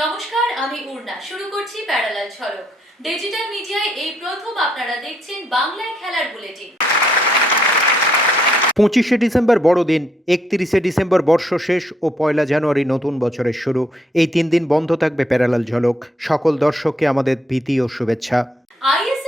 নমস্কার আমি উর্না। শুরু করছি প্যারালাল ঝলক। ডিজিটাল মিডিয়ায় এই প্রথম আপনারা দেখছেন বাংলায় খেলার বুলেটিন। পঁচিশে ডিসেম্বর বড়দিন একত্রিশে ডিসেম্বর বর্ষ শেষ ও পয়লা জানুয়ারি নতুন বছরের শুরু। এই তিন দিন বন্ধ থাকবে প্যারালাল ঝলক। সকল দর্শককে আমাদের প্রীতি ও শুভেচ্ছা। আইএসএল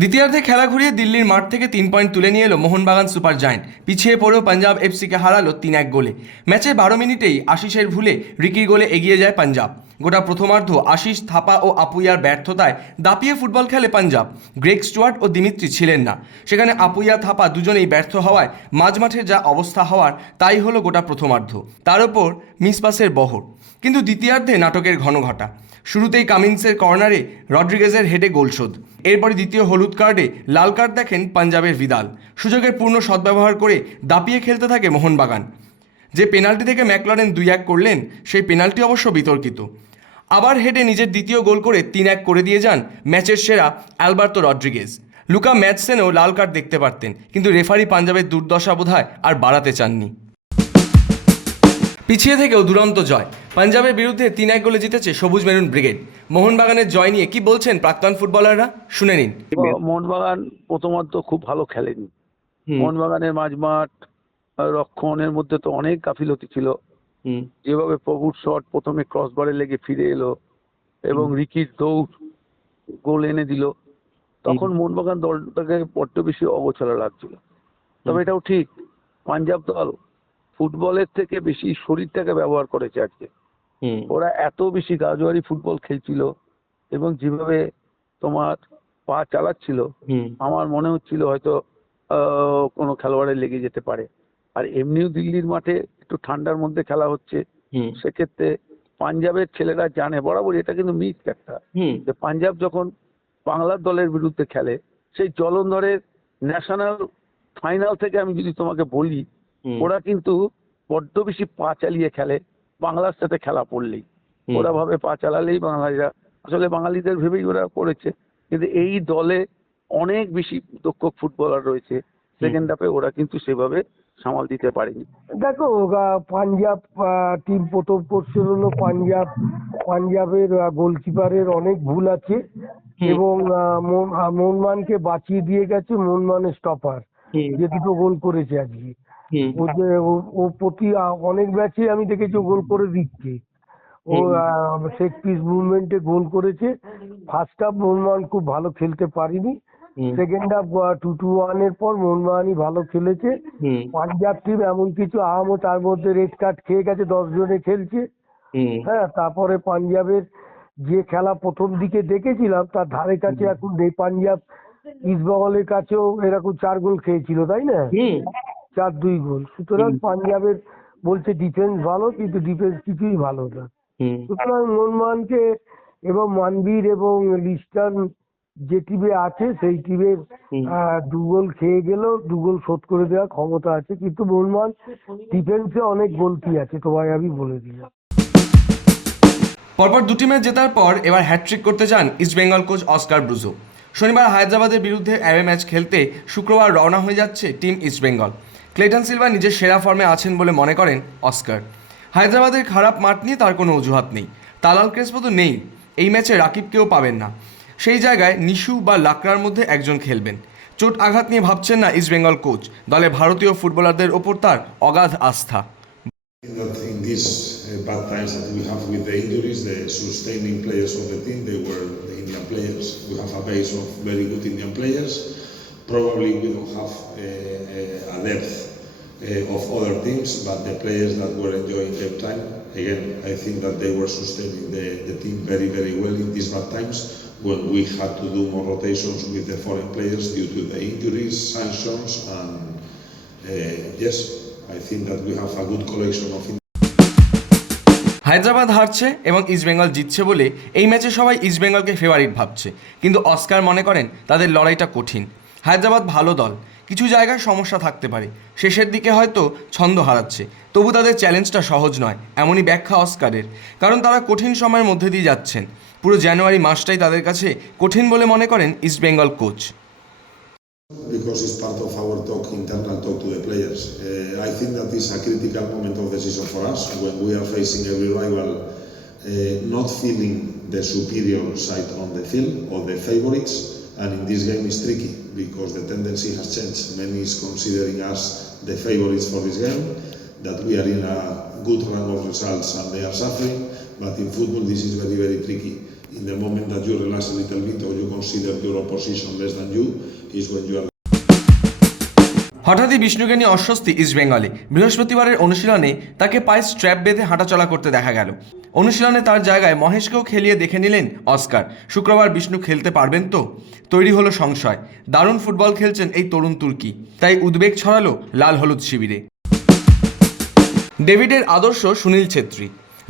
দ্বিতীয়ার্ধে খেলা ঘুরিয়ে দিল্লির মাঠ থেকে তিন পয়েন্ট তুলে নিয়ে এলো মোহনবাগান সুপার জায়েন্ট। পিছিয়ে পড়েও পাঞ্জাব এফসিকে হারালো তিন এক গোলে। ম্যাচের বারো মিনিটেই আশিসের ভুলে রিকির গোলে এগিয়ে যায় পাঞ্জাব। গোটা প্রথমার্ধ আশিস, থাপা ও আপুইয়ার ব্যর্থতায় দাপিয়ে ফুটবল খেলে পাঞ্জাব। গ্রেগ স্টুয়ার্ট ও দিমিত্রি ছিলেন না। সেখানে আপুইয়া, থাপা দুজনেই ব্যর্থ হওয়ায় মাঝমাঠে যা অবস্থা হওয়ার তাই হলো গোটা প্রথমার্ধ। তার ওপর মিসপাসের বহর। কিন্তু দ্বিতীয়ার্ধে নাটকের ঘন ঘটা শুরুতেই কামিন্সের কর্নারে রড্রিগেজের হেডে গোল শোধ এরপরে দ্বিতীয় হলুদ কার্ডে লাল কার্ড দেখেন পাঞ্জাবের ভিদাল। সুযোগের পূর্ণ সদ্ব্যবহার করে দাপিয়ে খেলতে থাকে মোহনবাগান। যে পেনাল্টি থেকে ম্যাকলরেন দুই এক করলেন, সেই পেনাল্টি অবশ্য বিতর্কিত। আবার হেডে নিজের দ্বিতীয় গোল করে তিন এক করে দিয়ে যান ম্যাচের সেরা অ্যালবার্তো রড্রিগেজ। লুকা ম্যাচসেনও লাল কার্ড দেখতে পারতেন, কিন্তু রেফারি পাঞ্জাবের দুর্দশা বোধহয় আর বাড়াতে চাননি। পিছিয়ে থেকেও দুরন্ত জয়। পাঞ্জাবের বিরুদ্ধে তিন এক গোলে জিতেছে সবুজ মেরুন ব্রিগেড। মোহনবাগানের জয় নিয়ে কি বলছেন প্রাক্তন ফুটবলাররা? শুনে নিন। মোহনবাগান প্রথমত খুব ভালো খেলেনি। মোহনবাগানের মাঝমাঠ রক্ষণের মধ্যে তো অনেক গাফিলতি ছিল। যেভাবে প্রভুর শট প্রথমে ক্রসবারে লেগে ফিরে এলো এবং রিকির দৌড় গোল এনে দিল তখন মোহনবাগান দলটাকে বড্ড বেশি অগোছালো লাগছিল। তবে এটাও ঠিক পাঞ্জাব দল ফুটবলের থেকে বেশি শরীরটাকে ব্যবহার করেছে আজকে। ওরা এত বেশি গাজোয়ারি ফুটবল খেলছিল এবং যেভাবে তোমার পা চালাচ্ছিল আমার মনে হচ্ছিল হয়তো আহ, কোনো খেলোয়াড়ে লেগে যেতে পারে। আর এমনিও দিল্লির মাঠে একটু ঠান্ডার মধ্যে খেলা হচ্ছে সেক্ষেত্রে পাঞ্জাবের ছেলেরা জানে বরাবর এটা কিন্তু মিথ একটা। যে পাঞ্জাব যখন বাংলার দলের বিরুদ্ধে খেলে সেই জলন্ধরের ন্যাশনাল ফাইনাল থেকে আমি যদি তোমাকে বলি ওরা কিন্তু বড্ড বেশি পা চালিয়ে খেলে বাংলার সাথে খেলা পড়লেই। ওরা ভাবে পা চালালেই বাঙালিরা আসলে বাঙালিদের ভেবেই ওরা করেছে। কিন্তু এই দলে অনেক বেশি দক্ষ ফুটবলার রয়েছে। সেকেন্ড হাফে ওরা কিন্তু সেভাবে সামাল দিতে পারেনি। দেখো পাঞ্জাব টিম প্রথম করছে হলো পাঞ্জাব। পাঞ্জাবের গোলকিপারের অনেক ভুল আছে এবং মোহন- বাঁচিয়ে দিয়ে গেছে মোহনবাগানের স্টপার যে দুটো গোল করেছে আজকে। ও যে ও- প্রতি অনেক ম্যাচে আমি দেখেছি গোল করে দিচ্ছে। ও সেট পিস মুভমেন্টে গোল করেছে। ফার্স্ট হাফ মোহনবাগান খুব ভালো খেলতে পারেনি। সেকেন্ড হাফ টু টু ওয়ানের পর মোহনবাগানই ভালো খেলেছে। পাঞ্জাব টিম এমন কিছু আহামো তার মধ্যে রেড কার্ড খেয়ে গেছে দশ জনে খেলছে। হ্যাঁ তারপরে পাঞ্জাবের যে খেলা প্রথম দিকে দেখেছিলাম তার ধারে কাছে এখন পাঞ্জাব। ইস্টবেঙ্গলের কাছেও এরকম চার গোল খেয়েছিল তাই না? চার দুই গোল। সুতরাং পাঞ্জাবের বলছে ডিফেন্স ভালো কিন্তু ডিফেন্স কিছুই ভালো না। সুতরাং মোহনবাগানকে এবং মানবীর এবং লিস্টার্ন যে টিমে আছে সেই টিমের আহ, দু গোল খেয়ে গেলেও দু গোল শোধ করে দেওয়ার ক্ষমতা আছে কিন্তু মোহনবাগান ডিফেন্সে অনেক গোলকি আছে তোমায় আমি বলে দিলাম। পরপর দুটি ম্যাচ জেতার পর এবার হ্যাট্রিক করতে চান ইস্টবেঙ্গল কোচ অস্কার ব্রুজো শনিবার হায়দ্রাবাদের বিরুদ্ধে অ্যাওয়ে ম্যাচ খেলতে শুক্রবার রওনা হয়ে যাচ্ছে টিম ইস্টবেঙ্গল ক্লেটন সিলভা নিজের সেরা ফর্মে আছেন বলে মনে করেন অস্কার। হায়দ্রাবাদের খারাপ মাঠ নিয়ে তার কোনো অজুহাত নেই। তালাল ক্রেসপো তো নেই। এই ম্যাচে রাকিব কেউ পাবেন না। সেই জায়গায় নিশু বা লাকড়ার মধ্যে একজন খেলবেন। চোট আঘাত নিয়ে ভাবছেন না ইস্ট বেঙ্গল কোচ। দলে ভারতীয় ফুটবলারদের ওপর তার অগাধ আস্থা। Probably we don't have uh, a depth of other teams, but the players that were enjoying their time, again, I think that they were sustaining the, the team very, very well in these bad times when we had to do more rotations with the foreign players due to the injuries, sanctions, and uh, yes, I think that we have a good collection of Hyderabad হারছে এবং ইস্টবেঙ্গল জিতছে বলে এই ম্যাচে সবাই ইস্টবেঙ্গলকে favourite ভাবছে কিন্তু Oscar মনে করেন তাদের লড়াইটা কঠিন হায়দ্রাবাদ ভালো দল কিছু জায়গায় সমস্যা থাকতে পারে শেষের দিকে হয়তো ছন্দ হারাচ্ছে তবু তাদের চ্যালেঞ্জটা সহজ নয় এমনই ব্যাখ্যা অস্কারের কারণ তারা কঠিন সময়ের মধ্যে দিয়ে যাচ্ছেন পুরো জানুয়ারি মাসটাই তাদের কাছে কঠিন বলে মনে করেন East Bengal coach because it's part of our talk, internal talk to the players. Uh, I think that is a critical moment of the season for us when we are facing every rival uh, not feeling the superior side on the field or the favorites. And in this game is tricky because the tendency has changed. Many is considering us the favorites for this game, that we are in a good run of results and they are suffering. But in football, this is very, very tricky. In the moment that you relax a little bit or you consider your opposition less than you, is when you are হঠাৎই বিষ্ণুকে নিয়ে অস্বস্তি ইস্টবেঙ্গলে বৃহস্পতিবারের অনুশীলনে তাকে পায়ে strap বেঁধে হাঁটাচলা করতে দেখা গেল। অনুশীলনে তার জায়গায় মহেশকেও খেলিয়ে দেখে নিলেন অস্কার। শুক্রবার বিষ্ণু খেলতে পারবেন তো? তৈরি হলো সংশয়। দারুণ ফুটবল খেলছেন এই তরুণ তুর্কি। তাই উদ্বেগ ছড়ালো লাল হলুদ শিবিরে। ডেভিডের আদর্শ সুনীল ছেত্রী।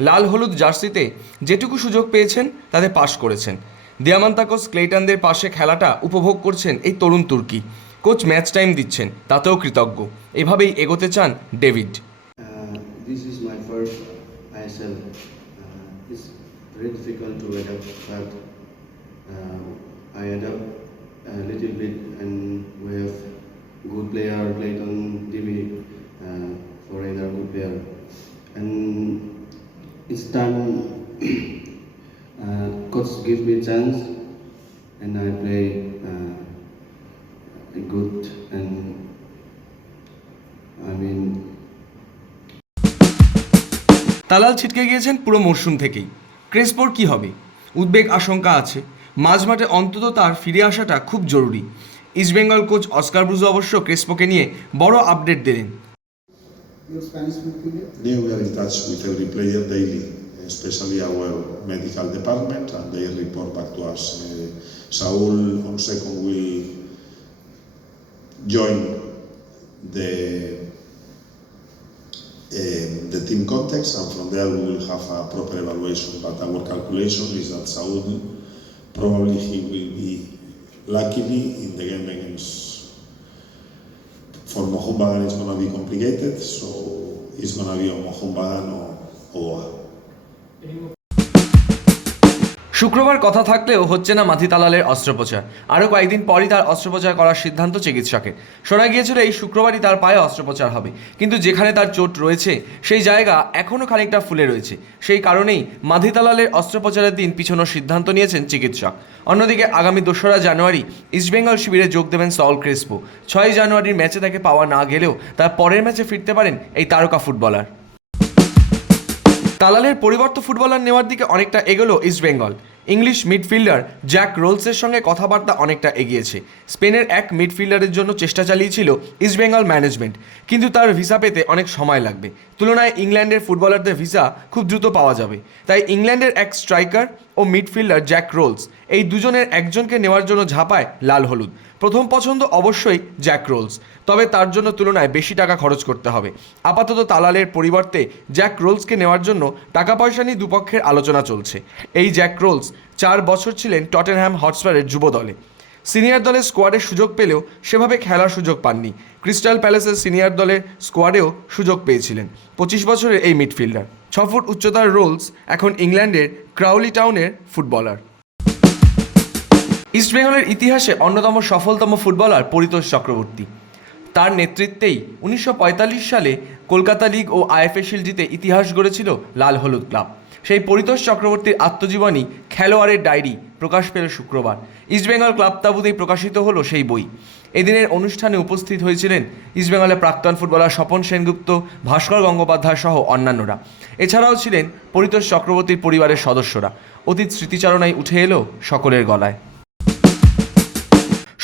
লাল হলুদ জার্সিতে যেটুকু সুযোগ পেয়েছেন, তাতে পাশ করেছেন। দিয়ামান্তাকোস ক্লেটনদের পাশে খেলাটা উপভোগ করছেন এই তরুণ তুর্কি। কোচ ম্যাচ টাইম দিচ্ছেন তাতেও কৃতজ্ঞ এভাবেই এগোতে চান David Uh. Uh, it's very difficult uh, a good player, Clayton DB, uh, foreigner good player, and it's time. uh, coach give me chance, and I play uh, good, and I mean. Talal ছিটকে গিয়েছেন পুরো মরশুম থেকেই ক্রেসপোর কি হবে উদ্বেগ আশঙ্কা আছে মাঝমাঠে অন্তত তার ফিরে আসাটা খুব জরুরি ইস্টবেঙ্গল কোচ অস্কার ব্রুজো অবশ্য ক্রেসপোকে নিয়ে বড় আপডেট দিলেন? Yeah, we are in touch with every player daily, especially our medical department, and they report back to us. Uh, Saul on second will join the um, the team context, and from there we will have a proper evaluation. But our calculation is that Saul probably he will be luckily in the game against for Mohun Bagan it's going to be complicated, so it's going to be on Mohun Bagan or Oa. শুক্রবার কথা থাকলেও হচ্ছে না মাথি তালালের অস্ত্রোপচার। আরও কয়েকদিন পরই তার অস্ত্রোপচার করার সিদ্ধান্ত চিকিৎসকের। শোনা গিয়েছিল এই শুক্রবারই তার পায়ে অস্ত্রোপচার হবে। কিন্তু যেখানে তার চোট রয়েছে, সেই জায়গা এখনও খানিকটা ফুলে রয়েছে। সেই কারণেই মাধি তালালের অস্ত্রোপচারের দিন পিছনোর সিদ্ধান্ত নিয়েছেন চিকিৎসক। অন্যদিকে আগামী দোসরা জানুয়ারি ইস্টবেঙ্গল শিবিরে যোগ দেবেন সল ক্রেসপো। ছয় জানুয়ারির ম্যাচে তাকে পাওয়া না গেলেও তার পরের ম্যাচে ফিরতে পারেন এই তারকা ফুটবলার। তালালের পরিবর্ত ফুটবলার নেওয়ার দিকে অনেকটা এগোলো East Bengal English midfielder Jack রোলসের সঙ্গে কথাবার্তা অনেকটা এগিয়েছে। স্পেনের এক মিডফিল্ডারের জন্য চেষ্টা চালিয়েছিল ইস্টবেঙ্গল ম্যানেজমেন্ট, কিন্তু তার ভিসা পেতে অনেক সময় লাগবে। তুলনায় ইংল্যান্ডের ফুটবলারদের ভিসা খুব দ্রুত পাওয়া যাবে। তাই ইংল্যান্ডের এক স্ট্রাইকার ও মিডফিল্ডার জ্যাক রোলস, এই দুজনের একজনকে নেওয়ার জন্য ঝাঁপায় লাল হলুদ। প্রথম পছন্দ অবশ্যই জ্যাক রোলস, তবে তার জন্য তুলনায় বেশি টাকা খরচ করতে হবে। আপাতত তালালের পরিবর্তে জ্যাক রোলসকে নেওয়ার জন্য টাকা পয়সা নিয়ে দুপক্ষের আলোচনা চলছে। এই জ্যাক রোলস চার বছর ছিলেন টটেনহ্যাম হটস্পারের যুব দলে। সিনিয়র দলের স্কোয়াডে সুযোগ পেলেও সেভাবে খেলার সুযোগ পাননি। ক্রিস্টাল প্যালেসের সিনিয়র দলের স্কোয়াডেও সুযোগ পেয়েছিলেন পঁচিশ বছরের এই মিডফিল্ডার। ছ ফুট উচ্চতার রোলস এখন ইংল্যান্ডের ক্রাউলি টাউনের ফুটবলার। ইস্টবেঙ্গলের ইতিহাসে অন্যতম সফলতম ফুটবলার পরিতোষ চক্রবর্তী। তার নেতৃত্বেই উনিশশো পঁয়তাল্লিশ সালে কলকাতা লিগ ও আইএফএ শিল্ড জিতে ইতিহাস গড়েছিল লাল হলুদ ক্লাব। সেই পরিতোষ চক্রবর্তীর আত্মজীবনী খেলোয়াড়ের ডায়েরি প্রকাশ পেল শুক্রবার। ইস্টবেঙ্গল ক্লাব তাবুতেই প্রকাশিত হলো সেই বই। এদিনের অনুষ্ঠানে উপস্থিত হয়েছিলেন ইস্টবেঙ্গলের প্রাক্তন ফুটবলার স্বপন সেনগুপ্ত, ভাস্কর গঙ্গোপাধ্যায় সহ অন্যান্যরা। এছাড়াও ছিলেন পরিতোষ চক্রবর্তীর পরিবারের সদস্যরা। অতীত স্মৃতিচারণায় উঠে এলো সকলের গলায়।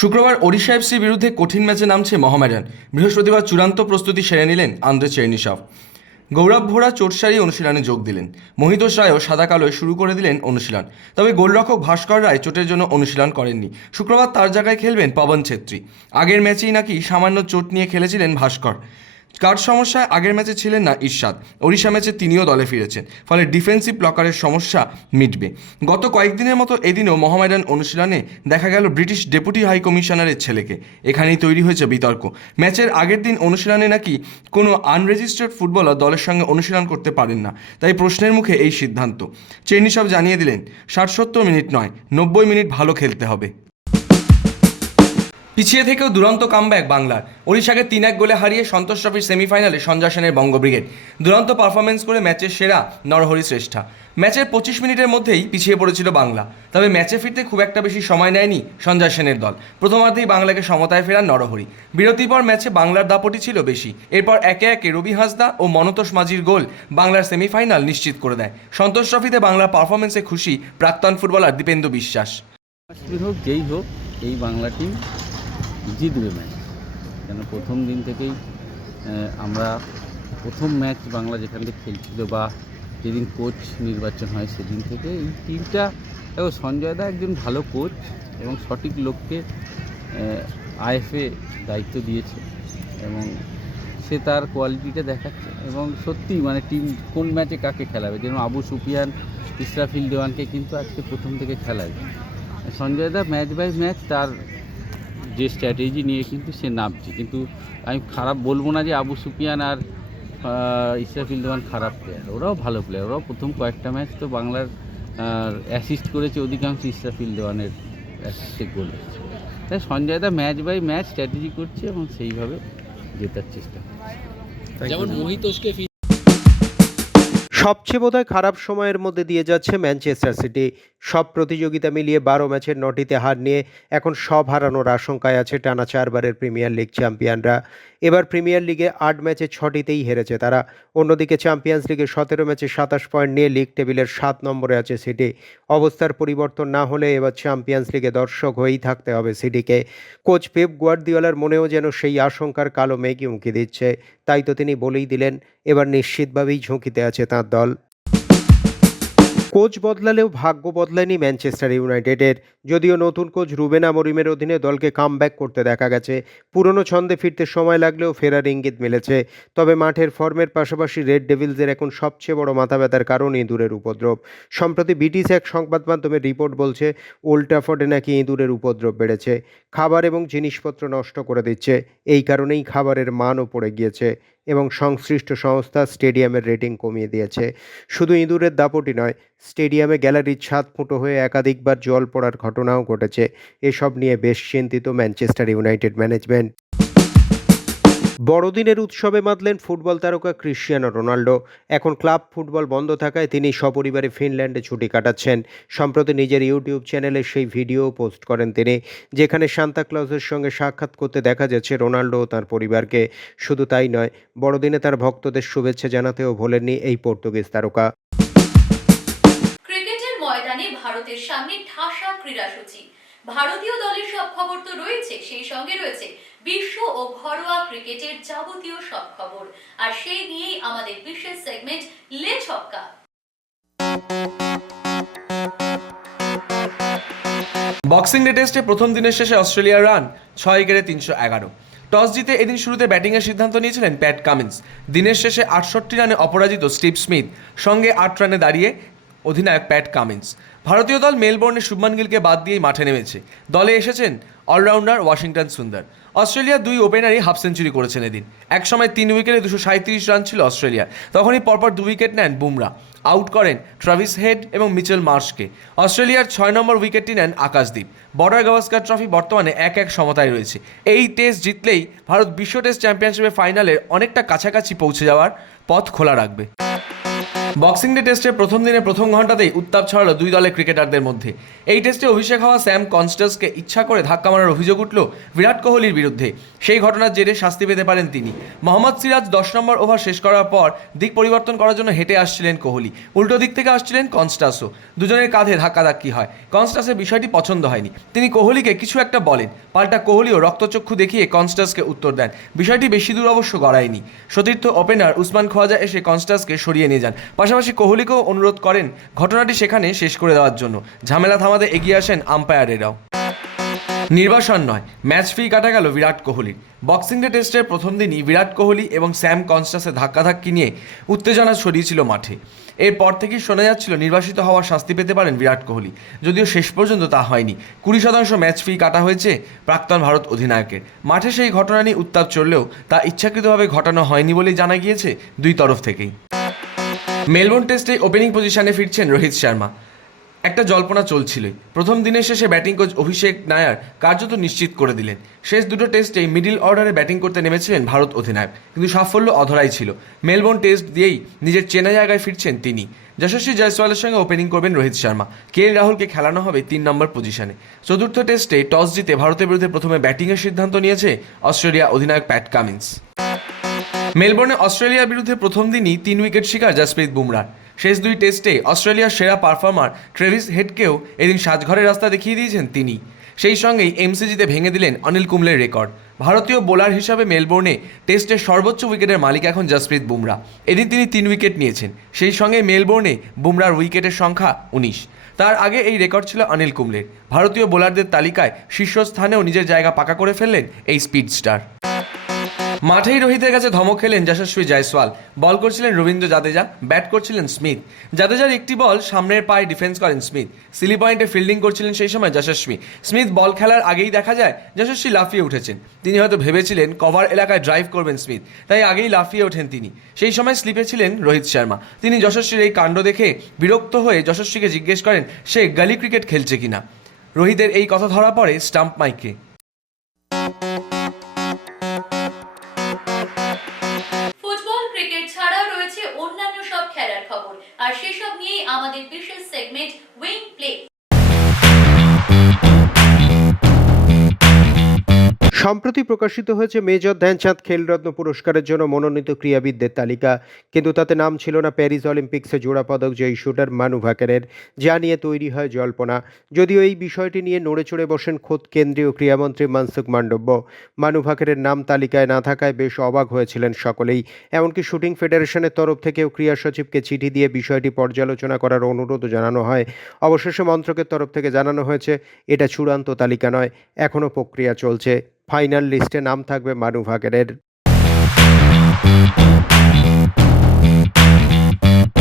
শুক্রবার ওড়িশা এফসির বিরুদ্ধে কঠিন ম্যাচে নামছে মহামেডান। বৃহস্পতিবার চূড়ান্ত প্রস্তুতি সেরে নিলেন আন্দ্রে চেরনিসভ গৌরব ভোরা চোটসারি অনুশীলনে যোগ দিলেন। মহিতোষ রায়ও সাদা কালোয় শুরু করে দিলেন অনুশীলন। তবে গোলরক্ষক ভাস্কর রায় চোটের জন্য অনুশীলন করেননি। শুক্রবার তার জায়গায় খেলবেন পবন ছেত্রী। আগের ম্যাচেই নাকি সামান্য চোট নিয়ে খেলেছিলেন ভাস্কর। কার্ড সমস্যায় আগের ম্যাচে ছিলেন না ইরশাদ? ওড়িশা ম্যাচে তিনিও দলে ফিরেছেন, ফলে ডিফেন্সিভ লকারের সমস্যা মিটবে। গত কয়েকদিনের মতো এদিনও মোহামেডান অনুশীলনে দেখা গেল ব্রিটিশ ডেপুটি হাই কমিশনারের ছেলেকে। এখানেই তৈরি হয়েছে বিতর্ক। ম্যাচের আগের দিন অনুশীলনে নাকি কোনো আনরেজিস্টার্ড ফুটবলার দলের সঙ্গে অনুশীলন করতে পারেন না, তাই প্রশ্নের মুখে এই সিদ্ধান্ত। চেনি সব জানিয়ে দিলেন, ষাট সত্তর মিনিট নয়, নব্বই মিনিট ভালো খেলতে হবে। পিছিয়ে থেকেও দুরন্ত কামব্যাক বাংলার। ওড়িশাকে তিন এক গোলে হারিয়ে সন্তোষ ট্রফির সেমিফাইনালে সঞ্জয় সেনের বঙ্গ ব্রিগেড দুরন্ত পারফরমেন্স করে ম্যাচের সেরা নরহরি শ্রেষ্ঠা। ম্যাচের পঁচিশ মিনিটের মধ্যেই পিছিয়ে পড়েছিল বাংলা। তবে ম্যাচে ফিরতে খুব একটা বেশি সময় নেয়নি সঞ্জয় সেনের দল। প্রথমার্ধেই বাংলাকে সমতায় ফেরান নরহরি। বিরতির পর ম্যাচে বাংলার দাপটি ছিল বেশি। এরপর একে একে রবি হাসদা ও মনতোষ মাঝির গোল বাংলার সেমিফাইনাল নিশ্চিত করে দেয়। সন্তোষ ট্রফিতে বাংলার পারফরমেন্সে খুশি প্রাক্তন ফুটবলার দীপেন্দু বিশ্বাস। যেই হোক এই বাংলা টিম জিতবে ম্যাচ। কেন প্রথম দিন থেকেই আমরা প্রথম ম্যাচ বাংলা যেখান থেকে খেলছিল বা যেদিন কোচ নির্বাচন হয় সেদিন থেকে এই টিমটা দেখো সঞ্জয় দা একজন ভালো কোচ এবং সঠিক লোককে আইএফএ দায়িত্ব দিয়েছে এবং সে তার কোয়ালিটিটা দেখাচ্ছে এবং সত্যি মানে টিম কোন ম্যাচে কাকে খেলাবে? যেমন আবু সুফিয়ান, ইসরাফিল দেওয়ানকে কিন্তু আজকে প্রথম থেকে খেলায়। Sanjoy da match by match তার যে স্ট্র্যাটেজি নিয়ে কিন্তু সে নামছে। কিন্তু আমি খারাপ বলব না যে আবু সুফিয়ান আর ইসরাফিল দেওয়ান খারাপ প্লেয়ার ওরাও ভালো প্লেয়ার ওরাও প্রথম কয়েকটা ম্যাচ তো বাংলার অ্যাসিস্ট করেছে অধিকাংশ ইসরাফিল দেওয়ানের অ্যাসিস্টে গোল হয়েছে। তাই Sanjoy da match by match strategy করছে এবং সেইভাবে জেতার চেষ্টা করছে। যেমন মোহিতোষকে সবচেয়ে বোধহয় খারাপ সময়ের মধ্যে দিয়ে যাচ্ছে ম্যানচেস্টার সিটি। সব প্রতিযোগিতা মিলিয়ে বারো ম্যাচের নটিতে হার নিয়ে এখন সব হারানোর আশঙ্কায় আছে টানা চারবারের প্রিমিয়ার লিগ চ্যাম্পিয়নরা। এবার প্রিমিয়ার লিগে আট ম্যাচে ছটিতেই হেরেছে তারা। অন্যদিকে চ্যাম্পিয়ন্স লিগে সতেরো ম্যাচে সাতাশ পয়েন্ট নিয়ে লিগ টেবিলের সাত নম্বরে আছে সিটি। অবস্থার পরিবর্তন না হলে এবার চ্যাম্পিয়ন্স লিগে দর্শক হয়েই থাকতে হবে সিটিকে। কোচ পেপ গুয়ার্দিওলার মনেও যেন সেই আশঙ্কার কালো মেঘই উঁকি দিচ্ছে। তাই তো তিনি বলেই দিলেন, এবার নিশ্চিতভাবেই ঝুঁকিতে আছে তাঁর দল। কোচ বদলালেও ভাগ্য বদলায়নি ম্যানচেস্টার ইউনাইটেডের। যদিও নতুন কোচ রুবেন আমরিমের অধীনে দলকে কামব্যাক করতে দেখা গেছে। পুরনো ছন্দে ফিরতে সময় লাগলেও ফেরার ইঙ্গিত মিলেছে। তবে মাঠের ফর্মের পাশাপাশি রেড ডেভিলসের এখন সবচেয়ে বড় মাথা ব্যথার কারণ ইঁদুরের উপদ্রব। সম্প্রতি ব্রিটিশ এক সংবাদ মাধ্যমের রিপোর্ট বলছে, ওল্ড ট্রাফোর্ডে নাকি ইঁদুরের উপদ্রব বেড়েছে। খাবার এবং জিনিসপত্র নষ্ট করে দিচ্ছে। এই কারণেই খাবারের মানও পড়ে গিয়েছে। এবং সংশ্লিষ্ট সংস্থা স্টেডিয়ামের রেটিং কমিয়ে দিয়েছে। শুধু ইঁদুরের দাপটি নয়, স্টেডিয়ামে গ্যালারির ছাদ ফুটো হয়ে একাধিকবার জল পড়ার ঘটনাও ঘটেছে। এসব নিয়ে বেশ চিন্তিত ম্যানচেস্টার ইউনাইটেড ম্যানেজমেন্ট। বড়দিনের উৎসবে মাতলেন ফুটবল তারকা ক্রিশ্চিয়ানো রোনাল্ডো। এখন ক্লাব ফুটবল বন্ধ থাকায় তিনি সপরিবারে ফিনল্যান্ডে ছুটি কাটাচ্ছেন। সম্প্রতি নিজের ইউটিউব চ্যানেলে সেই ভিডিও পোস্ট করেন তিনি, যেখানে সান্তা ক্লজের সঙ্গে সাক্ষাৎ করতে দেখা যাচ্ছে রোনাল্ডো ও তার পরিবারকে। শুধু তাই নয়, বড়দিনে তার ভক্তদের শুভেচ্ছা জানাতেও ভোলেননি এই পর্তুগিজ তারকা। ক্রিকেটের ময়দানে ভারতের সামনে ঠাসা ক্রীড়াসূচি। ভারতীয় দলের সব খবর তো রয়েছে, সেই সঙ্গে রয়েছে বিশ্ব ও ঘরোয়া ক্রিকেটের যাবতীয় সব খবর। আর সেই নিয়েই আমাদের বিশেষ সেগমেন্ট লে ছক্কা। বক্সিং ডে টেস্টে প্রথম দিনের শেষে অস্ট্রেলিয়ার রান ছয় গেড়ে তিনশো এগারো। টস জিতে এদিন শুরুতে ব্যাটিংয়ের সিদ্ধান্ত নিয়েছিলেন প্যাট কামিন্স দিনের শেষে আটষট্টি রানে অপরাজিত স্টিভ স্মিথ সঙ্গে আট রানে দাঁড়িয়ে অধিনায়ক প্যাট কামিন্স। ভারতীয় দল মেলবোর্নে শুভমান গিলকে বাদ দিয়েই মাঠে নেমেছে। দলে এসেছেন অলরাউন্ডার ওয়াশিংটন সুন্দর। অস্ট্রেলিয়ার দুই ওপেনারই হাফ সেঞ্চুরি করেছেন এদিন। এক সময় তিন উইকেটে দুশো সাঁত্রিশ রান ছিল অস্ট্রেলিয়ার। তখনই পরপর দু উইকেট নেন বুমরা। আউট করেন ট্রাভিস হেড এবং মিচেল মার্শকে। অস্ট্রেলিয়ার ছয় নম্বর উইকেটটি নেন আকাশদ্বীপ বর্ডার গাভাস্কার ট্রফি বর্তমানে এক এক সমতায় রয়েছে। এই টেস্ট জিতলেই ভারত বিশ্ব টেস্ট চ্যাম্পিয়নশিপের ফাইনালের অনেকটা কাছাকাছি পৌঁছে যাওয়ার পথ খোলা রাখবে। বক্সিং ডে টেস্টের প্রথম দিনে প্রথম ঘন্টাতেই উত্তাপ ছড়ালো দুই দলের ক্রিকেটারদের মধ্যে। এই টেস্টে অভিষেক হওয়া স্যাম কনস্টাসকে ইচ্ছা করে ধাক্কা মারার অভিযোগ উঠল বিরাট কোহলির বিরুদ্ধে। সেই ঘটনার জেরে শাস্তি পেতে পারেন তিনি। মোহাম্মদ সিরাজ দশ নম্বর ওভার শেষ করার পর দিক পরিবর্তন করার জন্য হেঁটে আসছিলেন কোহলি। উল্টো দিক থেকে আসছিলেন কনস্টাসও। দুজনের কাঁধে ধাক্কাধাক্কি হয়। কনস্টাসের বিষয়টি পছন্দ হয়নি। তিনি কোহলিকে কিছু একটা বলেন। পাল্টা কোহলিও রক্তচক্ষু দেখিয়ে কনস্টাসকে উত্তর দেন। বিষয়টি বেশি দূর অবশ্য গড়ায়নি। সতীর্থ ওপেনার উসমান খোয়াজা এসে কনস্টাসকে সরিয়ে নিয়ে যান। পাশাপাশি কোহলিকেও অনুরোধ করেন ঘটনাটি সেখানে শেষ করে দেওয়ার জন্য। ঝামেলা থামাতে এগিয়ে আসেন আম্পায়ারেরাও। নির্বাসন নয়, ম্যাচ ফি কাটা গেল বিরাট কোহলির। বক্সিং ডে টেস্টের প্রথম দিনই বিরাট কোহলি এবং স্যাম কনস্টাসের ধাক্কাধাক্কি নিয়ে উত্তেজনা ছড়িয়েছিল মাঠে। এরপর থেকেই শোনা যাচ্ছিল নির্বাসিত হওয়ার শাস্তি পেতে পারেন বিরাট কোহলি। যদিও শেষ পর্যন্ত তা হয়নি। কুড়ি শতাংশ ম্যাচ ফি কাটা হয়েছে প্রাক্তন ভারত অধিনায়কের। মাঠে সেই ঘটনা নিয়ে উত্তাপ চললেও তা ইচ্ছাকৃতভাবে ঘটানো হয়নি বলেই জানা গিয়েছে দুই তরফ থেকেই। মেলবোর্ন টেস্টে ওপেনিং পজিশনে ফিরছেন রোহিত শর্মা। একটা জল্পনা চলছিলই। প্রথম দিনের শেষে ব্যাটিং কোচ অভিষেক নায়ার কার্যত নিশ্চিত করে দিলেন। শেষ দুটো টেস্টেই মিডিল অর্ডারে ব্যাটিং করতে নেমেছিলেন ভারত অধিনায়ক। কিন্তু সাফল্য অধরাই ছিল। মেলবোর্ন টেস্ট দিয়েই নিজের চেনা জায়গায় ফিরছেন তিনি। যশস্বী জয়সওয়ালের সঙ্গে ওপেনিং করবেন রোহিত শর্মা। কে এল রাহুলকে খেলানো হবে তিন নম্বর পজিশনে চতুর্থ টেস্টে টস জিতে ভারতের বিরুদ্ধে প্রথমে ব্যাটিংয়ের সিদ্ধান্ত নিয়েছে অস্ট্রেলিয়া অধিনায়ক প্যাট কামিন্স। মেলবোর্নে অস্ট্রেলিয়ার বিরুদ্ধে প্রথম দিনই তিন উইকেট শিকার জাসপ্রীত বুমরার শেষ দুই টেস্টে অস্ট্রেলিয়ার সেরা পারফর্মার ট্রেভিস হেডকেও এদিন সাজঘরের রাস্তা দেখিয়ে দিয়েছেন তিনি। সেই সঙ্গেই এমসিজিতে ভেঙে দিলেন অনিল কুম্বলের রেকর্ড। ভারতীয় বোলার হিসাবে মেলবোর্নে টেস্টের সর্বোচ্চ উইকেটের মালিক এখন জাসপ্রীত বুমরা এদিন তিনি তিন উইকেট নিয়েছেন। সেই সঙ্গে মেলবোর্নে বুমরার উইকেটের সংখ্যা উনিশ। তার আগে এই রেকর্ড ছিল অনিল কুম্বলের। ভারতীয় বোলারদের তালিকায় শীর্ষস্থানেও নিজের জায়গা পাকা করে ফেললেন এই স্পিড স্টার মাঠেই রোহিতের কাছে ধমক খেলেন যশস্বী জয়সওয়াল। বল করছিলেন রবীন্দ্র জাদেজা, ব্যাট করছিলেন স্মিথ। জাদেজার একটি বল সামনের পায়ে ডিফেন্স করেন স্মিথ। সিলি পয়েন্টে ফিল্ডিং করছিলেন সেই সময় যশস্বী। স্মিথ বল খেলার আগেই দেখা যায় যশস্বী লাফিয়ে উঠেছেন। তিনি হয়তো ভেবেছিলেন কভার এলাকায় ড্রাইভ করবেন স্মিথ, তাই আগেই লাফিয়ে ওঠেন তিনি। সেই সময় স্লিপে ছিলেন রোহিত শর্মা। তিনি যশস্বীর এই কাণ্ড দেখে বিরক্ত হয়ে যশস্বীকে জিজ্ঞেস করেন, সে গলি ক্রিকেট খেলছে কিনা? রোহিতের এই কথা ধরা পড়ে স্টাম্প মাইকে। নিয়েই আমাদের বিশেষ সেগমেন্ট সম্প্রতি প্রকাশিত হয়েছে মেজর ধ্যানচাঁদ খেলরত্ন পুরস্কারের জন্য মনোনীত ক্রীড়াবিদদের তালিকা। কিন্তু তাতে নাম ছিল না প্যারিস অলিম্পিক্সে জোড়া পদক জয়ী শুটার মানু ভাকেরের, যা নিয়ে তৈরি হয় জল্পনা। যদিও এই বিষয়টি নিয়ে নড়ে চড়ে বসেন খোদ কেন্দ্রীয় ক্রীড়ামন্ত্রী মনসুখ মান্ডব্য। মানু ভাকেরের নাম তালিকায় না থাকায় বেশ অবাক হয়েছিলেন সকলেই। এমনকি শুটিং ফেডারেশনের তরফ থেকেও ক্রীড়া সচিবকে চিঠি দিয়ে বিষয়টি পর্যালোচনা করার অনুরোধও জানানো হয়। অবশেষে মন্ত্রকের তরফ থেকে জানানো হয়েছে, এটা চূড়ান্ত তালিকা নয়, এখনও প্রক্রিয়া চলছে। ফাইনাল লিস্টে নাম থাকবে মানু ভাগেরের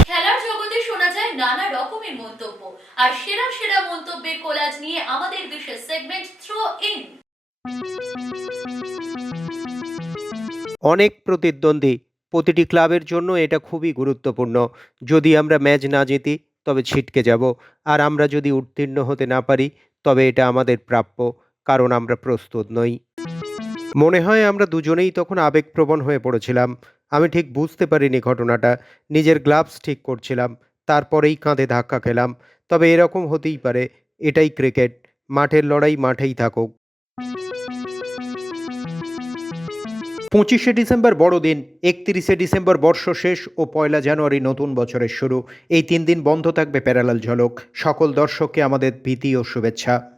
খেলার জগতে শোনা যায় নানা রকমের মন্তব্য আর সেরা সেরা মন্তব্যের কোলাজ নিয়ে আমাদের বিশেষ সেগমেন্ট থ্রো ইন অনেক প্রতিদ্বন্দ্বী প্রতিটি ক্লাবের জন্য এটা খুবই গুরুত্বপূর্ণ। যদি আমরা ম্যাচ না জিতি তবে ছিটকে যাব আর আমরা যদি উত্তীর্ণ হতে না পারি তবে এটা আমাদের প্রাপ্য। কারণ আমরা প্রস্তুত নই। মনে হয় আমরা দুজনেই তখন আবেগপ্রবণ হয়ে পড়েছিলাম। আমি ঠিক বুঝতে পারিনি ঘটনাটা। নিজের গ্লাভস ঠিক করছিলাম। তারপরেই কাঁধে ধাক্কা খেলাম। তবে এরকম হতেই পারে, এটাই ক্রিকেট। মাঠের লড়াই মাঠেই থাকুক। পঁচিশে ডিসেম্বর বড়দিন, একত্রিশে ডিসেম্বর বর্ষ শেষ ও পয়লা জানুয়ারি নতুন বছরের শুরু। এই তিন দিন বন্ধ থাকবে প্যারালাল ঝলক। সকল দর্শককে আমাদের ভীতি ও শুভেচ্ছা।